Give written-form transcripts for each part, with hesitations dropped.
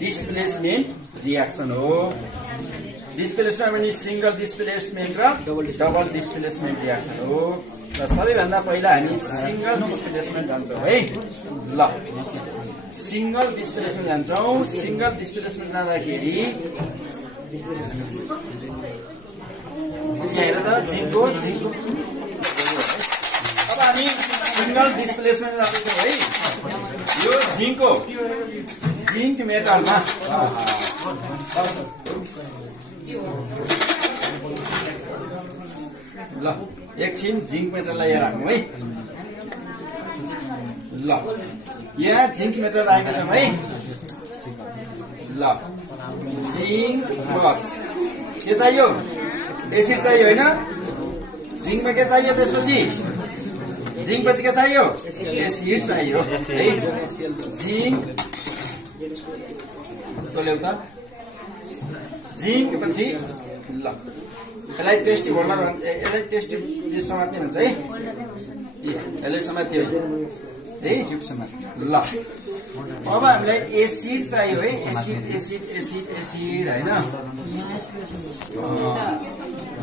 Displacement reaction हो। Displacement भने single displacement र डबल डिस्प्लेसमेन्ट रियाक्सन हो। र सबैभन्दा पहिला हामी सिंगल डिस्प्लेसमेन्ट जान्छौँ है। ल सिंगल डिस्प्लेसमेन्ट जान्छौँ। सिंगल डिस्प्लेसमेन्ट जाँदाखेरि हेर त जिङ्कको अब हामी सिंगल डिस्प्लेसमेन्ट जाँदैछौँ है। यो जिङ्क मेटलमा ल एकछिन जिङ्क मेटललाई यहाँ राख्नु है। ल यहाँ जिङ्क मेटल राखेका छौँ है। ल जिङ्क बस के चाहियो? एसिड चाहियो होइन? जिङ्कमा के चाहियो? त्यसपछि जिङ्कपछि के चाहियो? एसिड चाहियो है। जिङ्क ल्याउ त जिङ्कपछि ल यसलाई टेस्टी होल्डर यसलाई टेस्टी समात्ने भन्छ है। यसलाई समात्यो है ल अब हामीलाई एसिड चाहियो है। एसिड होइन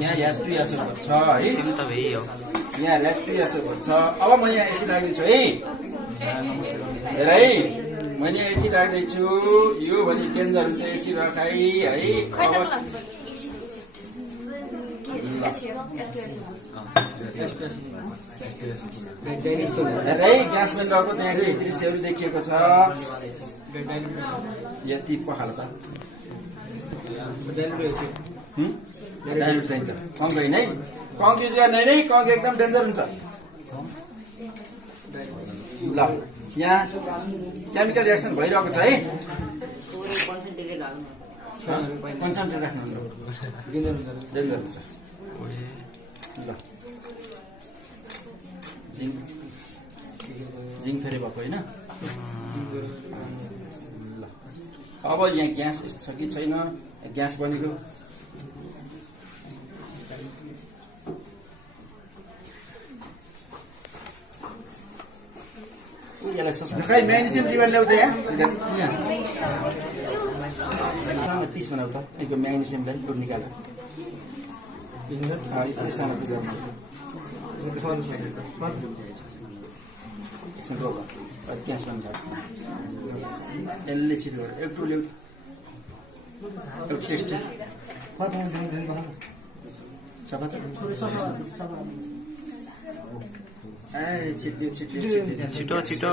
यहाँ H2SO4 छ है। यहाँ H2SO4 छ। अब म यहाँ एसिड राख्दैछु है। हेर है मैले एसिड राख्दैछु। यो भने डेन्जर हुन्छ एसिड राखाइ है। हेर है ग्यास सिलिन्डरको त्यहाँ दृश्यहरू देखिएको छ। यति पखाल त डाइल्युट चाहिन्छ। कङ्क होइन है। कङ्क युज गर्ने नै कङ्क एकदम डेन्जर हुन्छ। ल यहाँ केमिकल रिएक्सन भइरहेको छ है। कन्सन्ट्रेट राख्नु डेन्जर हुन्छ। ल जिङ्क फेरि भएको होइन। ल अब यहाँ ग्यास छ कि छैन? ग्यास बनेको खै म्याग्नेसियम रिबन ल्याउँदा यहाँ पिस बनाऊ त। यो म्याग्नेसियमलाई टुर निकाल। सानो ग्यास बन्छ। यसले छिटो एउटा ल्याउ टेस्ट छिटो छिटो